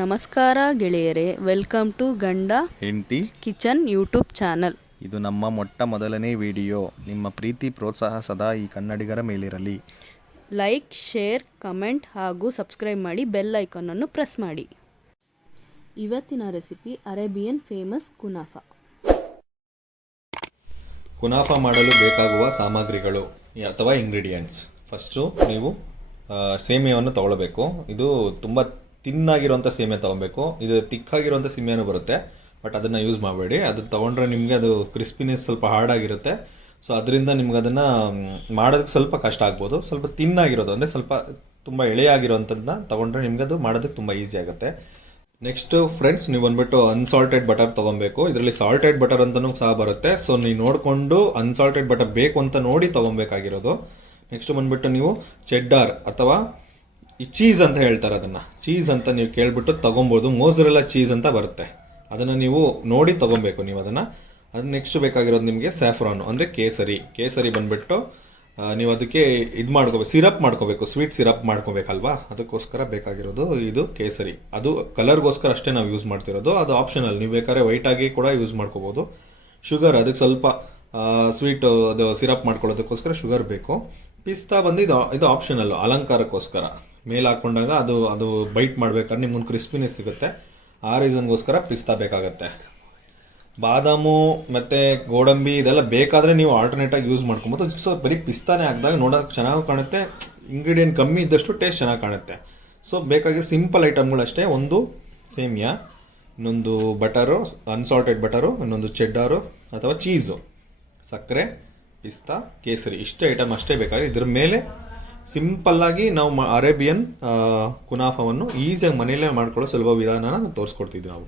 ನಮಸ್ಕಾರ ಗೆಳೆಯರೇ, welcome to ಗಂಡ ಹೆಂಡತಿ ಕಿಚನ್ ಯೂಟ್ಯೂಬ್ ಚಾನಲ್. ಇದು ನಮ್ಮ ಮೊದಲನೇ ವಿಡಿಯೋ. ನಿಮ್ಮ ಪ್ರೀತಿ ಪ್ರೋತ್ಸಾಹ ಸದಾ ಈ ಕನ್ನಡಿಗರ ಮೇಲಿರಲಿ. ಲೈಕ್, ಶೇರ್, ಕಮೆಂಟ್ ಹಾಗೂ ಸಬ್ಸ್ಕ್ರೈಬ್ ಮಾಡಿ, ಬೆಲ್ ಐಕಾನನ್ನು ಪ್ರೆಸ್ ಮಾಡಿ. ಇವತ್ತಿನ ರೆಸಿಪಿ ಅರೇಬಿಯನ್ ಫೇಮಸ್ ಕುನಾಫಾ. ಕುನಾಫಾ ಮಾಡಲು ಬೇಕಾಗುವ ಸಾಮಗ್ರಿಗಳು ಅಥವಾ ಇಂಗ್ರೀಡಿಯೆಂಟ್ಸ್. ಫಸ್ಟು ನೀವು ಸೇಮಿಯಾವನ್ನು ತಗೊಳ್ಬೇಕು. ಇದು ತುಂಬ ತಿನ್ನಾಗಿರುವಂಥ ಸೇಮಿಯಾ ತೊಗೊಬೇಕು. ಇದು ತಿಕ್ಕಾಗಿರುವಂಥ ಸೇಮಿಯಾನು ಬರುತ್ತೆ, ಬಟ್ ಅದನ್ನು ಯೂಸ್ ಮಾಡಬೇಡಿ. ಅದು ತೊಗೊಂಡ್ರೆ ನಿಮಗೆ ಅದು ಕ್ರಿಸ್ಪಿನೆಸ್ ಸ್ವಲ್ಪ ಹಾರ್ಡಾಗಿರುತ್ತೆ. ಸೊ ಅದರಿಂದ ನಿಮ್ಗೆ ಅದನ್ನು ಮಾಡೋದಕ್ಕೆ ಸ್ವಲ್ಪ ಕಷ್ಟ ಆಗ್ಬೋದು. ಸ್ವಲ್ಪ ತಿನ್ನಾಗಿರೋದು ಅಂದರೆ ಸ್ವಲ್ಪ ತುಂಬ ಎಳೆಯಾಗಿರೋವಂಥದ್ದನ್ನ ತೊಗೊಂಡ್ರೆ ನಿಮ್ಗೆ ಅದು ಮಾಡೋದಕ್ಕೆ ತುಂಬ ಈಸಿ ಆಗುತ್ತೆ. ನೆಕ್ಸ್ಟು ಫ್ರೆಂಡ್ಸ್, ನೀವು ಬಂದುಬಿಟ್ಟು ಅನ್ಸಾಲ್ಟೆಡ್ ಬಟರ್ ತೊಗೊಬೇಕು. ಇದರಲ್ಲಿ ಸಾಲ್ಟೆಡ್ ಬಟರ್ ಅಂತಲೂ ಸಹ ಬರುತ್ತೆ. ಸೊ ನೀವು ನೋಡಿಕೊಂಡು ಅನ್ಸಾಲ್ಟೆಡ್ ಬಟರ್ ಬೇಕು ಅಂತ ನೋಡಿ ತೊಗೊಬೇಕಾಗಿರೋದು. ನೆಕ್ಸ್ಟ್ ಬಂದುಬಿಟ್ಟು ನೀವು ಚೆಡ್ಡಾರ್ ಅಥವಾ ಈ ಚೀಸ್ ಅಂತ ಹೇಳ್ತಾರೆ, ಅದನ್ನು ಚೀಸ್ ಅಂತ ನೀವು ಕೇಳ್ಬಿಟ್ಟು ತೊಗೊಬೋದು. ಮೋಸರೆಲ್ಲ ಚೀಸ್ ಅಂತ ಬರುತ್ತೆ, ಅದನ್ನು ನೀವು ನೋಡಿ ತೊಗೊಬೇಕು ನೀವು ಅದನ್ನು. ಅದು ನೆಕ್ಸ್ಟ್ ಬೇಕಾಗಿರೋದು ನಿಮಗೆ ಸ್ಯಾಫ್ರಾನು ಅಂದರೆ ಕೇಸರಿ ಬಂದುಬಿಟ್ಟು ನೀವು ಅದಕ್ಕೆ ಇದು ಮಾಡ್ಕೋಬೇಕು, ಸಿರಪ್ ಮಾಡ್ಕೋಬೇಕು, ಸ್ವೀಟ್ ಸಿರಪ್ ಮಾಡ್ಕೋಬೇಕಲ್ವಾ, ಅದಕ್ಕೋಸ್ಕರ ಬೇಕಾಗಿರೋದು ಇದು ಕೇಸರಿ. ಅದು ಕಲರ್ಗೋಸ್ಕರ ಅಷ್ಟೇ ನಾವು ಯೂಸ್ ಮಾಡ್ತಿರೋದು, ಅದು ಆಪ್ಷನಲ್. ನೀವು ಬೇಕಾದ್ರೆ ವೈಟಾಗಿ ಕೂಡ ಯೂಸ್ ಮಾಡ್ಕೋಬೋದು. ಶುಗರ್, ಅದಕ್ಕೆ ಸ್ವಲ್ಪ ಸ್ವೀಟ್ ಅದು ಸಿರಪ್ ಮಾಡ್ಕೊಳ್ಳೋದಕ್ಕೋಸ್ಕರ ಶುಗರ್ ಬೇಕು. ಪಿಸ್ತಾ ಬಂದು ಇದು ಆಪ್ಷನಲ್ಲು, ಅಲಂಕಾರಕ್ಕೋಸ್ಕರ ಮೇಲೆ ಹಾಕ್ಕೊಂಡಾಗ ಅದು ಬೈಟ್ ಮಾಡ್ಬೇಕಾದ್ರೆ ನಿಮ್ಗೊಂದು ಕ್ರಿಸ್ಪಿನೆಸ್ ಸಿಗುತ್ತೆ. ಆ ರೀಸನ್ಗೋಸ್ಕರ ಪಿಸ್ತಾ ಬೇಕಾಗತ್ತೆ. ಬಾದಾಮು ಮತ್ತು ಗೋಡಂಬಿ ಇದೆಲ್ಲ ಬೇಕಾದರೆ ನೀವು ಆಲ್ಟರ್ನೇಟಾಗಿ ಯೂಸ್ ಮಾಡ್ಕೊಬೋದು. ಸೊ ಬರೀ ಪಿಸ್ತಾನೇ ಹಾಕಿದಾಗ ನೋಡೋಕೆ ಚೆನ್ನಾಗಿ ಕಾಣುತ್ತೆ, ಇಂಗ್ರೀಡಿಯೆಂಟ್ ಕಮ್ಮಿ ಇದ್ದಷ್ಟು ಟೇಸ್ಟ್ ಚೆನ್ನಾಗಿ ಕಾಣುತ್ತೆ. ಸೊ ಬೇಕಾಗಿ ಸಿಂಪಲ್ ಐಟಮ್ಗಳಷ್ಟೇ. ಒಂದು ಸೇಮಿಯಾ, ಇನ್ನೊಂದು ಬಟರು, ಅನ್ಸಾಲ್ಟೆಡ್ ಬಟರು, ಇನ್ನೊಂದು ಚೆಡ್ಡಾರು ಅಥವಾ ಚೀಸು, ಸಕ್ಕರೆ, ಪಿಸ್ತಾ, ಕೇಸರಿ, ಇಷ್ಟೇ ಐಟಮ್ ಅಷ್ಟೇ ಬೇಕಾಗಿ. ಇದ್ರ ಮೇಲೆ ಸಿಂಪಲ್ಲಾಗಿ ನಾವು ಅರೇಬಿಯನ್ ಕುನಾಫಾವನ್ನು ಈಸಿಯಾಗಿ ಮನೆಯಲ್ಲೇ ಮಾಡ್ಕೊಳ್ಳೋ ಸುಲಭ ವಿಧಾನನ ತೋರಿಸ್ಕೊಡ್ತಿದ್ವಿ ನಾವು.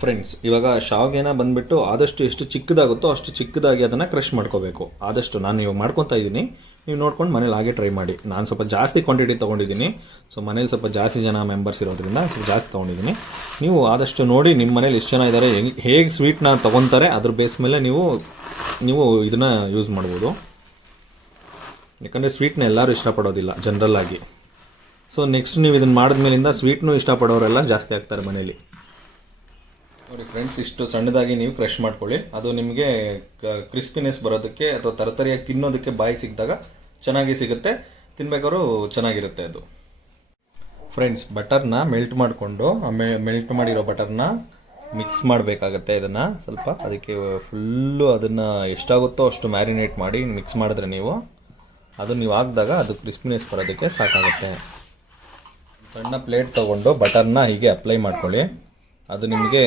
ಫ್ರೆಂಡ್ಸ್, ಇವಾಗ ಶಾವಿಗೆನ ಬಂದುಬಿಟ್ಟು ಆದಷ್ಟು ಎಷ್ಟು ಚಿಕ್ಕದಾಗುತ್ತೋ ಅಷ್ಟು ಚಿಕ್ಕದಾಗಿ ಅದನ್ನು ಕ್ರಷ್ ಮಾಡ್ಕೋಬೇಕು. ಆದಷ್ಟು ನಾನು ಇವಾಗ ಮಾಡ್ಕೊತಾ ಇದ್ದೀನಿ, ನೀವು ನೋಡ್ಕೊಂಡು ಮನೇಲಿ ಹಾಗೆ ಟ್ರೈ ಮಾಡಿ. ನಾನು ಸ್ವಲ್ಪ ಜಾಸ್ತಿ ಕ್ವಾಂಟಿಟಿ ತೊಗೊಂಡಿದ್ದೀನಿ. ಸೊ ಮನೇಲಿ ಸ್ವಲ್ಪ ಜಾಸ್ತಿ ಜನ ಮೆಂಬರ್ಸ್ ಇರೋದ್ರಿಂದ ಸ್ವಲ್ಪ ಜಾಸ್ತಿ ತೊಗೊಂಡಿದ್ದೀನಿ. ನೀವು ಆದಷ್ಟು ನೋಡಿ ನಿಮ್ಮ ಮನೇಲಿ ಎಷ್ಟು ಜನ ಇದ್ದಾರೆ, ಹೇಗೆ ಸ್ವೀಟ್ನ ತೊಗೊತಾರೆ ಅದ್ರ ಬೇಸ್ ಮೇಲೆ ನೀವು ಇದನ್ನು ಯೂಸ್ ಮಾಡ್ಬೋದು. ಯಾಕಂದರೆ ಸ್ವೀಟ್ನ ಎಲ್ಲರೂ ಇಷ್ಟಪಡೋದಿಲ್ಲ ಜನರಲ್ಲಾಗಿ. ಸೊ ನೆಕ್ಸ್ಟ್ ನೀವು ಇದನ್ನು ಮಾಡಿದ್ಮೇಲಿಂದ ಸ್ವೀಟ್ನೂ ಇಷ್ಟಪಡೋರೆಲ್ಲ ಜಾಸ್ತಿ ಆಗ್ತಾರೆ ಮನೇಲಿ. ನೋಡಿ ಫ್ರೆಂಡ್ಸ್, ಇಷ್ಟು ಸಣ್ಣದಾಗಿ ನೀವು ಕ್ರಷ್ ಮಾಡ್ಕೊಳ್ಳಿ. ಅದು ನಿಮಗೆ ಕ್ರಿಸ್ಪಿನೆಸ್ ಬರೋದಕ್ಕೆ ಅಥವಾ ತರತರಿಯಾಗಿ ತಿನ್ನೋದಕ್ಕೆ ಬಾಯಿಗೆ ಸಿಕ್ಕಿದಾಗ ಚೆನ್ನಾಗಿ ಸಿಗುತ್ತೆ, ತಿನ್ಬೇಕಾದ್ರೂ ಚೆನ್ನಾಗಿರುತ್ತೆ ಅದು. ಫ್ರೆಂಡ್ಸ್, ಬಟರ್ನ ಮೆಲ್ಟ್ ಮಾಡಿಕೊಂಡು ಮೆಲ್ಟ್ ಮಾಡಿರೋ ಬಟರ್ನ ಮಿಕ್ಸ್ ಮಾಡಬೇಕಾಗತ್ತೆ. ಇದನ್ನು ಸ್ವಲ್ಪ ಅದಕ್ಕೆ ಫುಲ್ಲು ಅದನ್ನು ಎಷ್ಟಾಗುತ್ತೋ ಅಷ್ಟು ಮ್ಯಾರಿನೇಟ್ ಮಾಡಿ ಮಿಕ್ಸ್ ಮಾಡಿದ್ರೆ ನೀವು ಹಾಕಿದಾಗ ಅದು ಕ್ರಿಸ್ಪಿನೆಸ್ ಬರೋದಕ್ಕೆ ಸಾಕಾಗುತ್ತೆ. ಸಣ್ಣ ಪ್ಲೇಟ್ ತೊಗೊಂಡು ಬಟರ್ನ ಹೀಗೆ ಅಪ್ಲೈ ಮಾಡ್ಕೊಳ್ಳಿ. ಅದು ನಿಮಗೆ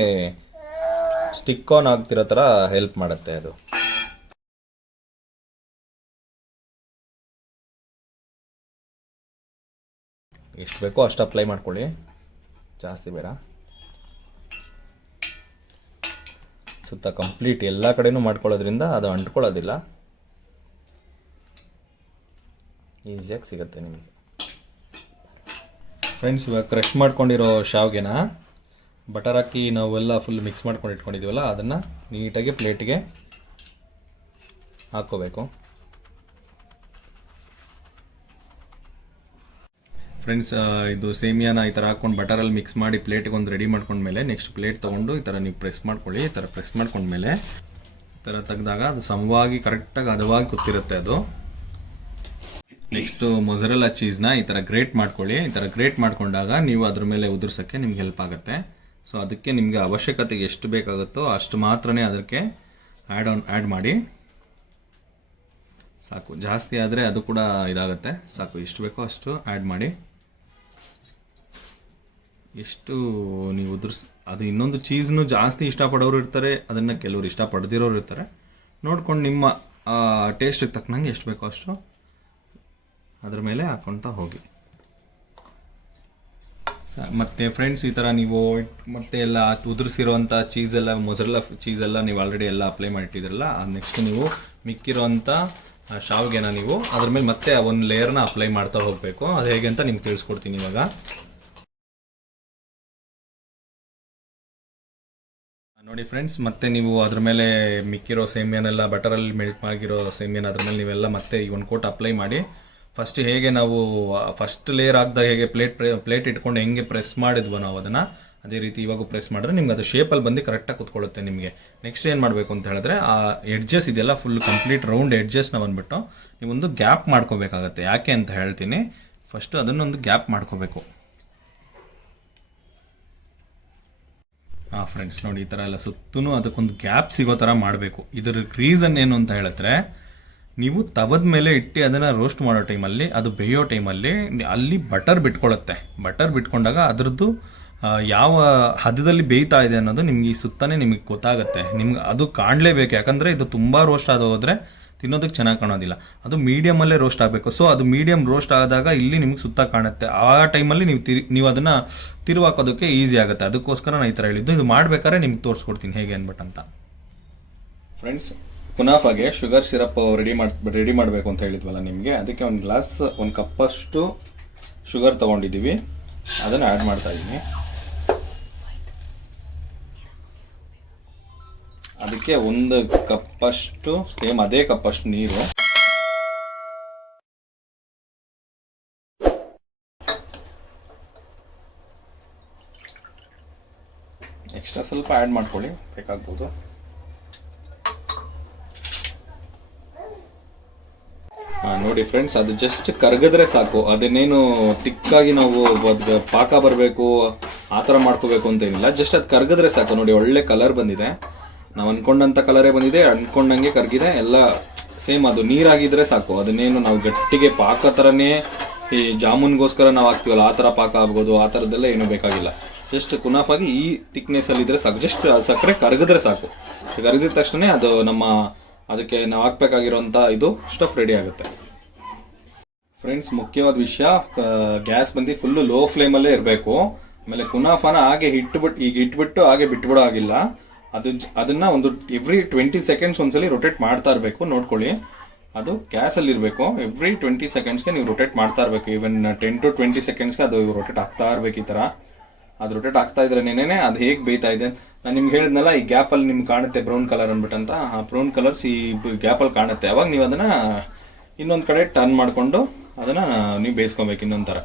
ಸ್ಟಿಕ್ ಆನ್ ಆಗ್ತಿರೋ ಥರ ಹೆಲ್ಪ್ ಮಾಡುತ್ತೆ. ಅದು ಎಷ್ಟು ಬೇಕೋ ಅಷ್ಟು ಅಪ್ಲೈ ಮಾಡ್ಕೊಳ್ಳಿ, ಜಾಸ್ತಿ ಬೇಡ. ಸುತ್ತ ಕಂಪ್ಲೀಟ್ ಎಲ್ಲ ಕಡೆನೂ ಮಾಡ್ಕೊಳ್ಳೋದ್ರಿಂದ ಅದು ಅಂಟ್ಕೊಳ್ಳೋದಿಲ್ಲ, ಈಸಿಯಾಗಿ ಸಿಗುತ್ತೆ ನಿಮಗೆ. ಫ್ರೆಂಡ್ಸ್, ಇವಾಗ ಕ್ರಷ್ ಮಾಡ್ಕೊಂಡಿರೋ ಶಾವಿಗೆನ ಬಟರ್ ಹಾಕಿ ನಾವೆಲ್ಲ ಫುಲ್ ಮಿಕ್ಸ್ ಮಾಡ್ಕೊಂಡು ಇಟ್ಕೊಂಡಿದ್ದೀವಲ್ಲ, ಅದನ್ನು ನೀಟಾಗಿ ಪ್ಲೇಟಿಗೆ ಹಾಕ್ಕೋಬೇಕು. ಫ್ರೆಂಡ್ಸ್, ಇದು ಸೇಮಿಯಾನ ಈ ಥರ ಹಾಕ್ಕೊಂಡು ಬಟರಲ್ಲಿ ಮಿಕ್ಸ್ ಮಾಡಿ ಪ್ಲೇಟಿಗೆ ಒಂದು ರೆಡಿ ಮಾಡ್ಕೊಂಡ್ಮೇಲೆ ನೆಕ್ಸ್ಟ್ ಪ್ಲೇಟ್ ತೊಗೊಂಡು ಈ ಥರ ನೀವು ಪ್ರೆಸ್ ಮಾಡ್ಕೊಳ್ಳಿ. ಈ ಥರ ಪ್ರೆಸ್ ಮಾಡ್ಕೊಂಡ್ಮೇಲೆ ಈ ಥರ ತೆಗೆದಾಗ ಅದು ಸಮವಾಗಿ ಕರೆಕ್ಟಾಗಿ ಹದವಾಗಿ ಕೂತಿರುತ್ತೆ ಅದು. ನೆಕ್ಸ್ಟು ಮೊಸರೆಲ್ಲ ಚೀಸ್ನ ಈ ಥರ ಗ್ರೇಟ್ ಮಾಡ್ಕೊಳ್ಳಿ. ಈ ಥರ ಗ್ರೇಟ್ ಮಾಡ್ಕೊಂಡಾಗ ನೀವು ಅದ್ರ ಮೇಲೆ ಉದುರ್ಸೋಕ್ಕೆ ನಿಮ್ಗೆ ಹೆಲ್ಪ್ ಆಗುತ್ತೆ. ಸೊ ಅದಕ್ಕೆ ನಿಮಗೆ ಅವಶ್ಯಕತೆಗೆ ಎಷ್ಟು ಬೇಕಾಗುತ್ತೋ ಅಷ್ಟು ಮಾತ್ರನೇ ಅದಕ್ಕೆ ಆ್ಯಡ್ ಮಾಡಿ ಸಾಕು. ಜಾಸ್ತಿ ಆದರೆ ಅದು ಕೂಡ ಇದಾಗುತ್ತೆ. ಸಾಕು, ಎಷ್ಟು ಬೇಕೋ ಅಷ್ಟು ಆ್ಯಡ್ ಮಾಡಿ. ಎಷ್ಟು ನೀವು ಅದು ಇನ್ನೊಂದು ಚೀಸ್ನು ಜಾಸ್ತಿ ಇಷ್ಟಪಡೋರು ಇರ್ತಾರೆ, ಅದನ್ನು ಕೆಲವರು ಇಷ್ಟಪಡ್ದಿರೋರು ಇರ್ತಾರೆ. ನೋಡ್ಕೊಂಡು ನಿಮ್ಮ ಟೇಸ್ಟಿಗೆ ತಕ್ಕನಂಗೆ ಎಷ್ಟು ಬೇಕೋ ಅಷ್ಟು ಅದ್ರ ಮೇಲೆ ಹಾಕ್ಕೊಳ್ತಾ ಹೋಗಿ. ಮತ್ತು ಫ್ರೆಂಡ್ಸ್, ಈ ಥರ ನೀವು ಮತ್ತೆ ಎಲ್ಲ ಉದುರಿಸಿರೋವಂಥ ಚೀಸೆಲ್ಲ, ಮೊಸರೆಲ್ಲ ಚೀಸೆಲ್ಲ ನೀವು ಆಲ್ರೆಡಿ ಎಲ್ಲ ಅಪ್ಲೈ ಮಾಡಿಟ್ಟಿದ್ರಲ್ಲ, ನೆಕ್ಸ್ಟ್ ನೀವು ಮಿಕ್ಕಿರೋವಂಥ ಶಾವಿಗೆನ ನೀವು ಅದ್ರ ಮೇಲೆ ಮತ್ತೆ ಒಂದು ಲೇಯರ್ನ ಅಪ್ಲೈ ಮಾಡ್ತಾ ಹೋಗಬೇಕು. ಅದು ಹೇಗೆ ಅಂತ ನಿಮ್ಗೆ ತಿಳಿಸ್ಕೊಡ್ತೀನಿ ಇವಾಗ. ನೋಡಿ ಫ್ರೆಂಡ್ಸ್, ಮತ್ತೆ ನೀವು ಅದ್ರ ಮೇಲೆ ಮಿಕ್ಕಿರೋ ಸೇಮಿಯಾನೆಲ್ಲ ಬಟರಲ್ಲಿ ಮೆಲ್ಟ್ ಆಗಿರೋ ಸೇಮಿಯಾನ ಅದ್ರ ಮೇಲೆ ನೀವೆಲ್ಲ ಮತ್ತೆ ಈ ಒಂದು ಕೋಟ್ ಅಪ್ಲೈ ಮಾಡಿ ಫಸ್ಟ್ ಹೇಗೆ ನಾವು ಫಸ್ಟ್ ಲೇಯರ್ ಹಾಕಿದಾಗ ಹೇಗೆ ಪ್ಲೇಟ್ ಇಟ್ಕೊಂಡು ಹೆಂಗೆ ಪ್ರೆಸ್ ಮಾಡಿದ್ವೋ ನಾವು ಅದನ್ನು, ಅದೇ ರೀತಿ ಇವಾಗ ಪ್ರೆಸ್ ಮಾಡಿದ್ರೆ ನಿಮ್ಗೆ ಅದು ಶೇಪಲ್ಲಿ ಬಂದು ಕರೆಕ್ಟಾಗಿ ಕೂತ್ಕೊಳ್ಳುತ್ತೆ ನಿಮಗೆ. ನೆಕ್ಸ್ಟ್ ಏನು ಮಾಡಬೇಕು ಅಂತ ಹೇಳಿದ್ರೆ ಆ ಎಡ್ಜಸ್ ಇದೆಯಲ್ಲ ಫುಲ್ ಕಂಪ್ಲೀಟ್ ರೌಂಡ್ ಎಡ್ಜಸ್ನ ಬಂದುಬಿಟ್ಟು ನೀವೊಂದು ಗ್ಯಾಪ್ ಮಾಡ್ಕೋಬೇಕಾಗತ್ತೆ. ಯಾಕೆ ಅಂತ ಹೇಳ್ತೀನಿ. ಫಸ್ಟು ಅದನ್ನೊಂದು ಗ್ಯಾಪ್ ಮಾಡ್ಕೋಬೇಕು. ಫ್ರೆಂಡ್ಸ್ ನೋಡಿ, ಈ ಥರ ಎಲ್ಲ ಸುತ್ತೂ ಅದಕ್ಕೊಂದು ಗ್ಯಾಪ್ ಸಿಗೋ ಥರ ಮಾಡಬೇಕು. ಇದರ ರೀಸನ್ ಏನು ಅಂತ ಹೇಳಿದ್ರೆ, ನೀವು ತವದ ಮೇಲೆ ಇಟ್ಟು ಅದನ್ನು ರೋಸ್ಟ್ ಮಾಡೋ ಟೈಮಲ್ಲಿ, ಅದು ಬೇಯೋ ಟೈಮಲ್ಲಿ ಅಲ್ಲಿ ಬಟರ್ ಬಿಟ್ಕೊಳ್ಳುತ್ತೆ. ಬಟರ್ ಬಿಟ್ಕೊಂಡಾಗ ಅದರದ್ದು ಯಾವ ಹದದಲ್ಲಿ ಬೇಯ್ತಾ ಇದೆ ಅನ್ನೋದು ನಿಮ್ಗೆ ಈ ಸುತ್ತಾನೆ ನಿಮಗೆ ಗೊತ್ತಾಗುತ್ತೆ. ನಿಮ್ಗೆ ಅದು ಕಾಣಲೇಬೇಕು, ಯಾಕಂದರೆ ಇದು ತುಂಬ ರೋಸ್ಟ್ ಆದ ಹೋದರೆ ತಿನ್ನೋದಕ್ಕೆ ಚೆನ್ನಾಗಿ ಕಾಣೋದಿಲ್ಲ. ಅದು ಮೀಡಿಯಮಲ್ಲೇ ರೋಸ್ಟ್ ಆಗಬೇಕು. ಸೊ ಅದು ಮೀಡಿಯಮ್ ರೋಸ್ಟ್ ಆದಾಗ ಇಲ್ಲಿ ನಿಮ್ಗೆ ಸುತ್ತ ಕಾಣುತ್ತೆ. ಆ ಟೈಮಲ್ಲಿ ನೀವು ಅದನ್ನು ತಿರುವಾಕೋದಕ್ಕೆ ಈಸಿ ಆಗುತ್ತೆ. ಅದಕ್ಕೋಸ್ಕರ ನಾನು ಈ ಥರ ಹೇಳಿದ್ದು. ಇದು ಮಾಡಬೇಕಾದ್ರೆ ನಿಮ್ಗೆ ತೋರಿಸ್ಕೊಡ್ತೀನಿ ಹೇಗೆ ಅಂದ್ಬಿಟ್ಟಂತ. ಫ್ರೆಂಡ್ಸ್, ಕುನಾಫಾಗೆ ಶುಗರ್ ಸಿರಪ್ ರೆಡಿ ಮಾಡಬೇಕು ಅಂತ ಹೇಳಿದ್ವಲ್ಲ ನಿಮಗೆ, ಅದಕ್ಕೆ ಒಂದು ಕಪ್ಪಷ್ಟು ಶುಗರ್ ತೊಗೊಂಡಿದ್ದೀವಿ. ಅದನ್ನು ಆ್ಯಡ್ ಮಾಡ್ತಾ ಇದ್ದೀನಿ. ಅದಕ್ಕೆ ಒಂದು ಕಪ್ಪಷ್ಟು, ಸೇಮ್ ಅದೇ ಕಪ್ಪಷ್ಟು ನೀರು, ಎಕ್ಸ್ಟ್ರಾ ಸ್ವಲ್ಪ ಆ್ಯಡ್ ಮಾಡ್ಕೊಳ್ಳಿ, ಬೇಕಾಗ್ಬೋದು. ನೋಡಿ ಫ್ರೆಂಡ್ಸ್, ಅದು ಜಸ್ಟ್ ಕರಗಿದ್ರೆ ಸಾಕು. ಅದನ್ನೇನು ತಿಕ್ಕಾಗಿ ನಾವು ಪಾಕ ಬರಬೇಕು ಆ ಥರ ಮಾಡ್ಕೋಬೇಕು ಅಂತ ಏನಿಲ್ಲ. ಜಸ್ಟ್ ಅದು ಕರಗಿದ್ರೆ ಸಾಕು. ನೋಡಿ, ಒಳ್ಳೆ ಕಲರ್ ಬಂದಿದೆ. ನಾವು ಅನ್ಕೊಂಡಂಥ ಕಲರೇ ಬಂದಿದೆ, ಅನ್ಕೊಂಡಂಗೆ ಕರಗಿದೆ ಎಲ್ಲ ಸೇಮ್. ಅದು ನೀರಾಗಿದ್ರೆ ಸಾಕು. ಅದನ್ನೇನು ನಾವು ಗಟ್ಟಿಗೆ ಪಾಕ ಥರನೇ ಈ ಜಾಮೂನ್ಗೋಸ್ಕರ ನಾವು ಹಾಕ್ತೀವಲ್ಲ ಆ ಥರ ಪಾಕ ಆಗ್ಬೋದು, ಆ ಥರದ್ದೆಲ್ಲ ಏನೂ ಬೇಕಾಗಿಲ್ಲ. ಜಸ್ಟ್ ಕುನಾಫಾಗಿ ಈ ಥಿಕ್ನೆಸ್ಸಲ್ಲಿ ಇದ್ರೆ ಸಾಕು. ಜಸ್ಟ್ ಸಕ್ಕರೆ ಕರಗಿದ್ರೆ ಸಾಕು. ಕರಗಿದ ತಕ್ಷಣ ಅದು ಅದಕ್ಕೆ ನಾವು ಹಾಕ್ಬೇಕಾಗಿರೋಂಥ ಇದು ಸ್ಟಫ್ ರೆಡಿ ಆಗುತ್ತೆ. ಫ್ರೆಂಡ್ಸ್, ಮುಖ್ಯವಾದ ವಿಷಯ, ಗ್ಯಾಸ್ ಬಂದು ಫುಲ್ಲು ಲೋ ಫ್ಲೇಮಲ್ಲೇ ಇರಬೇಕು. ಆಮೇಲೆ ಕುನಾಫಾನ ಹಾಗೆ ಇಟ್ಬಿಟ್ಟು ಹಾಗೆ ಬಿಟ್ಬಿಡೋ ಆಗಿಲ್ಲ. ಅದನ್ನ ಒಂದು ಎವ್ರಿ 20 ಸೆಕೆಂಡ್ಸ್ ಒಂದ್ಸಲಿ ರೊಟೇಟ್ ಮಾಡ್ತಾ ಇರಬೇಕು. ನೋಡ್ಕೊಳ್ಳಿ, ಅದು ಗ್ಯಾಸಲ್ಲಿ ಇರಬೇಕು. ಎವ್ರಿ 20 ಸೆಕೆಂಡ್ಸ್ಗೆ ನೀವು ರೊಟೇಟ್ ಮಾಡ್ತಾ ಇರಬೇಕು. ಈವನ್ 10 to 20 ಸೆಕೆಂಡ್ಸ್ಗೆ ಅದು ರೊಟೇಟ್ ಆಗ್ತಾ ಇರಬೇಕು. ಈ ಥರ ಅದು ರೊಟೇಟ್ ಆಗ್ತಾ ಇದ್ರೇನೇನೆ ಅದು ಹೇಗೆ ಬೇಯ್ತಾ ಇದೆ. ನಾನು ನಿಮ್ಗೆ ಹೇಳಿದ್ನಲ್ಲ, ಈ ಗ್ಯಾಪಲ್ಲಿ ನಿಮ್ಗೆ ಕಾಣುತ್ತೆ ಬ್ರೌನ್ ಕಲರ್ ಅಂದ್ಬಿಟ್ಟಂತ. ಆ ಬ್ರೌನ್ ಕಲರ್ಸ್ ಈ ಗ್ಯಾಪಲ್ಲಿ ಕಾಣುತ್ತೆ. ಅವಾಗ ನೀವು ಅದನ್ನು ಇನ್ನೊಂದು ಕಡೆ ಟರ್ನ್ ಮಾಡಿಕೊಂಡು ಅದನ್ನು ನೀವು ಬೇಯಿಸ್ಕೊಬೇಕು ಇನ್ನೊಂದು ಥರ.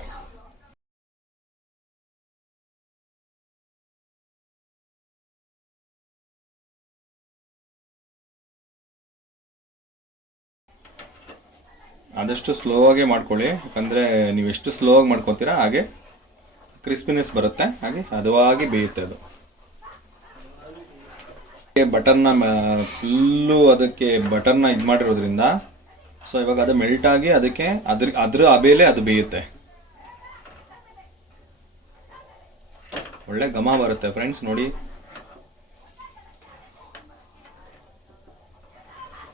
ಆದಷ್ಟು ಸ್ಲೋ ಆಗೇ ಮಾಡ್ಕೊಳ್ಳಿ. ಯಾಕಂದರೆ ನೀವು ಎಷ್ಟು ಸ್ಲೋ ಆಗಿ ಮಾಡ್ಕೊತೀರಾ ಹಾಗೆ ಕ್ರಿಸ್ಪಿನೆಸ್ ಬರುತ್ತೆ, ಹಾಗೆ ಹದವಾಗಿ ಬೇಯುತ್ತೆ ಅದು. ಬಟರ್ನ ಫುಲ್ಲು ಅದಕ್ಕೆ ಬಟರ್ನ ಇದು ಮಾಡಿರೋದ್ರಿಂದ ಸೊ ಇವಾಗ ಅದು ಮೆಲ್ಟ್ ಆಗಿ ಅದಕ್ಕೆ ಅದ್ರ ಆಬೇಲೆ ಅದು ಬೇಯುತ್ತೆ. ಒಳ್ಳೆ ಘಮ ಬರುತ್ತೆ ಫ್ರೆಂಡ್ಸ್. ನೋಡಿ,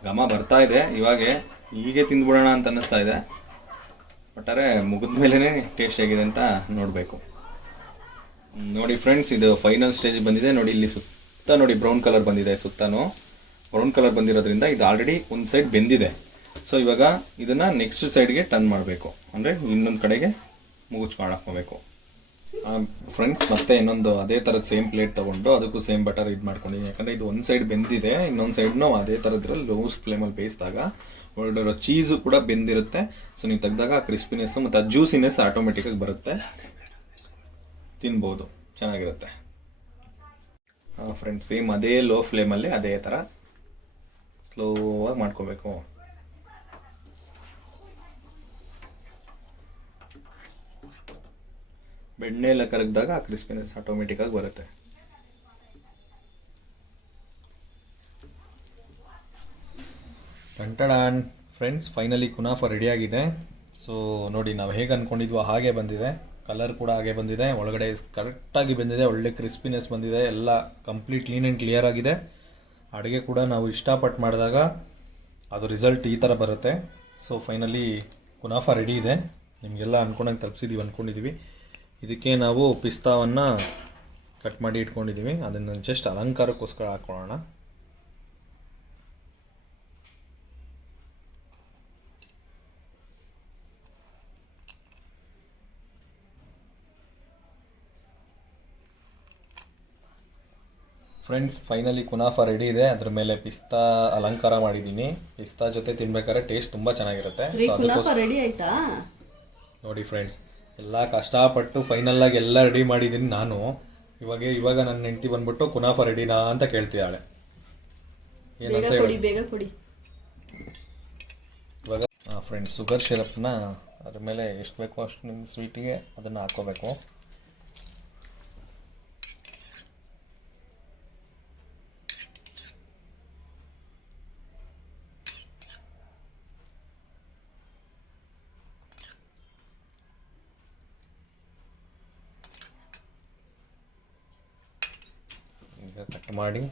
ಘಮ ಬರ್ತಾ ಇದೆ. ಇವಾಗೆ ಹೀಗೆ ತಿಂದ್ಬಿಡೋಣ ಅಂತ ಅನ್ನಿಸ್ತಾ ಇದೆ. ಒಟ್ಟಾರೆ ಮುಗಿದ ಮೇಲೇ ಟೇಸ್ಟ್ ಆಗಿದೆ ಅಂತ ನೋಡಬೇಕು. ನೋಡಿ ಫ್ರೆಂಡ್ಸ್, ಇದು ಫೈನಲ್ ಸ್ಟೇಜ್ ಬಂದಿದೆ. ನೋಡಿ, ಇಲ್ಲಿ ಸುತ್ತ ನೋಡಿ ಬ್ರೌನ್ ಕಲರ್ ಬಂದಿದೆ. ಸುತ್ತನೂ ಬ್ರೌನ್ ಕಲರ್ ಬಂದಿರೋದ್ರಿಂದ ಇದು ಆಲ್ರೆಡಿ ಒಂದು ಸೈಡ್ ಬೆಂದಿದೆ. ಸೊ ಇವಾಗ ಇದನ್ನು ನೆಕ್ಸ್ಟ್ ಸೈಡ್ಗೆ ಟರ್ನ್ ಮಾಡಬೇಕು, ಅಂದರೆ ಇನ್ನೊಂದು ಕಡೆಗೆ ಮುಗಿಸ್ಕೊಂಡು ಹಾಕ್ಕೋಬೇಕು. ಫ್ರೆಂಡ್ಸ್, ಮತ್ತೆ ಇನ್ನೊಂದು ಅದೇ ಥರದ ಸೇಮ್ ಪ್ಲೇಟ್ ತೊಗೊಂಡು ಅದಕ್ಕೂ ಸೇಮ್ ಬಟರ್ ಇದು ಮಾಡ್ಕೊಂಡಿದ್ದೀನಿ. ಯಾಕಂದರೆ ಇದು ಒಂದು ಸೈಡ್ ಬೆಂದಿದೆ, ಇನ್ನೊಂದು ಸೈಡ್ನೂ ಅದೇ ಥರದ್ರಲ್ಲಿ ಲೋ ಫ್ಲೇಮಲ್ಲಿ ಬೇಯಿಸಿದಾಗ ಒಳ್ಳೆ ಚೀಸು ಕೂಡ ಬೆಂದಿರುತ್ತೆ. ಸೊ ನೀವು ತೆಗೆದಾಗ ಕ್ರಿಸ್ಪಿನೆಸ್ಸು ಮತ್ತು ಆ ಜ್ಯೂಸಿನೆಸ್ ಆಟೋಮೆಟಿಕಾಗಿ ಬರುತ್ತೆ, ತಿನ್ಬೋದು, ಚೆನ್ನಾಗಿರುತ್ತೆ. ಫ್ರೆಂಡ್ಸ್, ಸೇಮ್ ಅದೇ ಲೋ ಫ್ಲೇಮಲ್ಲಿ ಅದೇ ಥರ ಸ್ಲೋವಾಗಿ ಮಾಡ್ಕೋಬೇಕು. ಬೆಣ್ಣೆ ಎಲ್ಲ ಕರಗಿದಾಗ ಆ ಕ್ರಿಸ್ಪಿನೆಸ್ ಆಟೋಮೆಟಿಕಾಗಿ ಬರುತ್ತೆ. ಟಂಟಡಾನ್ ಫ್ರೆಂಡ್ಸ್, ಫೈನಲಿ ಕುನಾಫಾ ರೆಡಿಯಾಗಿದೆ. ಸೊ ನೋಡಿ, ನಾವು ಹೇಗೆ ಅಂದ್ಕೊಂಡಿದ್ವೋ ಹಾಗೆ ಬಂದಿದೆ. ಕಲರ್ ಕೂಡ ಹಾಗೆ ಬಂದಿದೆ, ಒಳಗಡೆ ಕರೆಕ್ಟಾಗಿ ಬಂದಿದೆ, ಒಳ್ಳೆ ಕ್ರಿಸ್ಪಿನೆಸ್ ಬಂದಿದೆ, ಎಲ್ಲ ಕಂಪ್ಲೀಟ್ ಕ್ಲೀನ್ ಆ್ಯಂಡ್ ಕ್ಲಿಯರ್ ಆಗಿದೆ. ಅಡುಗೆ ಕೂಡ ನಾವು ಇಷ್ಟಪಟ್ಟು ಮಾಡಿದಾಗ ಅದು ರಿಸಲ್ಟ್ ಈ ಥರ ಬರುತ್ತೆ. ಸೊ ಫೈನಲಿ ಕುನಾಫಾ ರೆಡಿ ಇದೆ. ನಿಮಗೆಲ್ಲ ಅಂದ್ಕೊಂಡಂಗೆ ತಲುಪಿಸಿದ್ದೀವಿ ಅಂದ್ಕೊಂಡಿದ್ದೀವಿ. ಇದಕ್ಕೆ ನಾವು ಪಿಸ್ತಾವನ್ನು ಕಟ್ ಮಾಡಿ ಇಟ್ಕೊಂಡಿದ್ದೀವಿ. ಅದನ್ನು ಜಸ್ಟ್ ಅಲಂಕಾರಕ್ಕೋಸ್ಕರ ಹಾಕ್ಕೊಳ್ಳೋಣ. ಫ್ರೆಂಡ್ಸ್ ಫೈನಲಿ ಕುನಾಫಾ ರೆಡಿ ಇದೆ. ಅದ್ರ ಮೇಲೆ ಪಿಸ್ತಾ ಅಲಂಕಾರ ಮಾಡಿದ್ದೀನಿ. ಪಿಸ್ತಾ ಜೊತೆ ತಿನ್ಬೇಕಾದ್ರೆ ಟೇಸ್ಟ್ ತುಂಬ ಚೆನ್ನಾಗಿರುತ್ತೆ. ಸೊ ಅದಕ್ಕೋಸ್ಕರ ರೆಡಿ ಆಯ್ತಾ? ನೋಡಿ ಫ್ರೆಂಡ್ಸ್, ಎಲ್ಲ ಕಷ್ಟಪಟ್ಟು ಫೈನಲ್ಲಾಗಿ ಎಲ್ಲ ರೆಡಿ ಮಾಡಿದ್ದೀನಿ ನಾನು. ಇವಾಗ ನನ್ನ ಹೆಂಡತಿ ಬಂದ್ಬಿಟ್ಟು ಕುನಾಫಾ ರೆಡಿನಾ ಅಂತ ಕೇಳ್ತಿದ್ದಾಳೆ. ಏನಂತ ಹೇಳಿ ಬೇಗ ಕೊಡಿ. ಇವಾಗ ಫ್ರೆಂಡ್ಸ್, ಶುಗರ್ ಸಿರಪ್ನ ಅದ್ರ ಮೇಲೆ ಎಷ್ಟು ಬೇಕೋ ಅಷ್ಟು ನಿಮ್ಮ ಸ್ವೀಟಿಗೆ ಅದನ್ನು ಹಾಕ್ಕೋಬೇಕು. ಈಗ ಕಟ್ ಮಾಡಿ